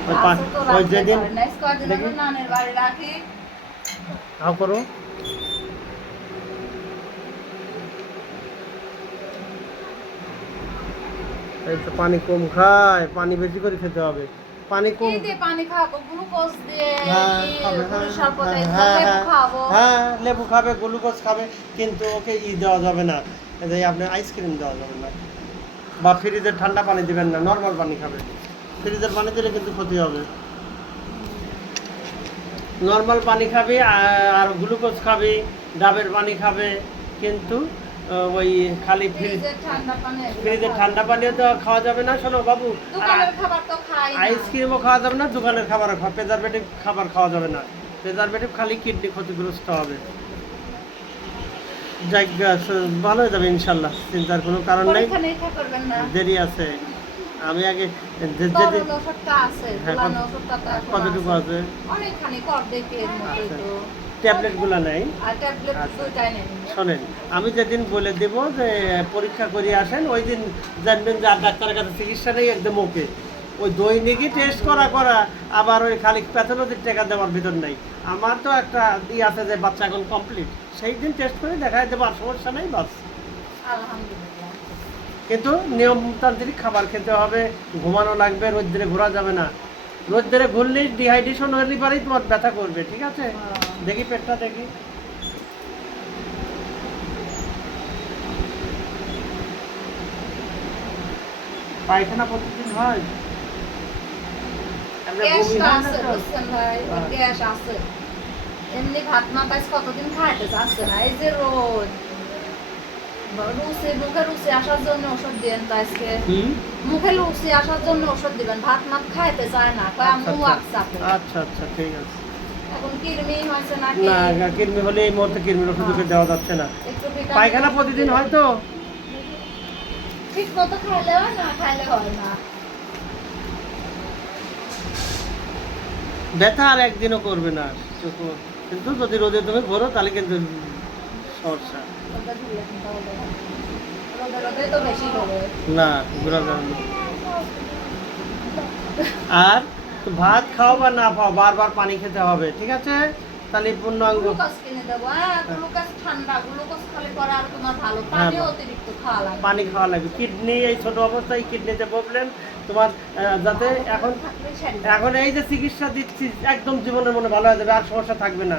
ওই পা- আছে তো ওই যেদিন। দেখি। হাও করো। এই তো পানি কম খায় পানি বেশি করে খেতে হবে। পানি কম দিয়ে পানি খাব গ্লুকোজ দিয়ে হ্যাঁ, হ্যাঁ, হ্যাঁ, লেবু হ্যাঁ, লেবু খাবে গ্লুকোজ খাবে কিন্তু ওকে ই দেওয়া যাবে না। আপনি আইসক্রিম দেওয়া যাবে না। বা ফ্রিজের ঠান্ডা পানি দিবেন না নর্মাল পানি খাবে। ফ্রিজের পানি দিলে কিন্তু ক্ষতি হবে। নর্মাল পানি খাবে আর- গ্লুকোজ খাবে ডাবের পানি খাবে কিন্তু ওই খালি ফ্রিজ ফ্রিজের ঠান্ডা পানিও তো খাওয়া যাবে না শোনো বাবু। আইসক্রিমও খাওয়া যাবে না দোকানের খাবার খাওয়া প্রেজারভেটিভ খাবার খাওয়া যাবে না। প্রেজারভেটিভ খালি কিডনি ক্ষতিগ্রস্ত হবে। যাই ভালো হয়ে যাবে ইনশাল্লাহ চিন্তার কোনো কারণ নেই। দেরি আছে। আমি আগে হ্যাঁ, কতটুকু আছে। আচ্ছা। ট্যাবলেটগুলো নেই? আচ্ছা। নেন শোনেন আমি যেদিন বলে দেব যে পরীক্ষা করে আসেন ওই দিন জানবেন যে আর ডাক্তারের কাছে চিকিৎসা নেই একদম ওকে। ওই দৈনিকই টেস্ট করা করা আবার ওই খালি প্যাথোলজির টাকা দেওয়ার ভিতর নেই। আমার তো একটা ই আছে যে বাচ্চা এখন কমপ্লিট সেই দিন টেস্ট করে দেখা দেবো আর সমস্যা নেই বাস। আলহামদুলিল্লাহ। কিন্তু নিয়মতান্ত্রিক খাবার খেতে হবে ঘুমানো লাগবে রোদ্রে ঘোরা যাবে না। রোদ্রে ঘুরলেই ডিহাইড্রেশন হলে পারেই তোমার ব্যথা করবে ঠিক আছে? দেখি পেটটা দেখি। পায়খানা প্রতিদিন হয়? হয় হ্যাঁ। গ্যাস আছে। এমনি ভাত পাইস কতদিন খাইতে যাচ্ছে না এই যে রোদ। রুচি মুখে রুচি আসার জন্য ওষুধ তো আজকে। মুখে লুচি আসার জন্য ওষুধ দিবেন ভাত মাত খাইতে চায় না কয় আচ্ছা, আম্মু আচ্ছা। আচ্ছা। আচ্ছা ঠিক আছে। এখন কিরমি হয়েছে নাকি না কিডনি হলে এই মুহূর্তে কিডনির ওষুধ দেওয়া যাচ্ছে না। পায়খানা প্রতিদিন হয় তো? ঠিক মতো খাইলে হয় না খাইলে হয় না? ব্যথা আর একদিনও করবে না চোখে। কিন্তু যদি রোদে তুমি ঘোরো তাহলে কিন্তু সমস্যা। না ঘোরা যাবে না। আর ভাত খাও বা না খাও বারবার পানি খেতে হবে ঠিক আছে? তাহলে পূর্ণাঙ্গ গ্লুকোজ কিনে দেবো হ্যাঁ গ্লুকোজ ঠান্ডা গ্লুকোজ খালি পরে আর তোমার ভালো। হ্যাঁ, খাওয়া লাগবে। পানি খাওয়া লাগবে। কিডনি এই ছোট অবস্থায় কিডনিতে প্রবলেম তোমার যাতে এখন এখন এই যে চিকিৎসা দিচ্ছি একদম জীবনের মনে ভালো হয়ে যাবে আর সমস্যা থাকবে না।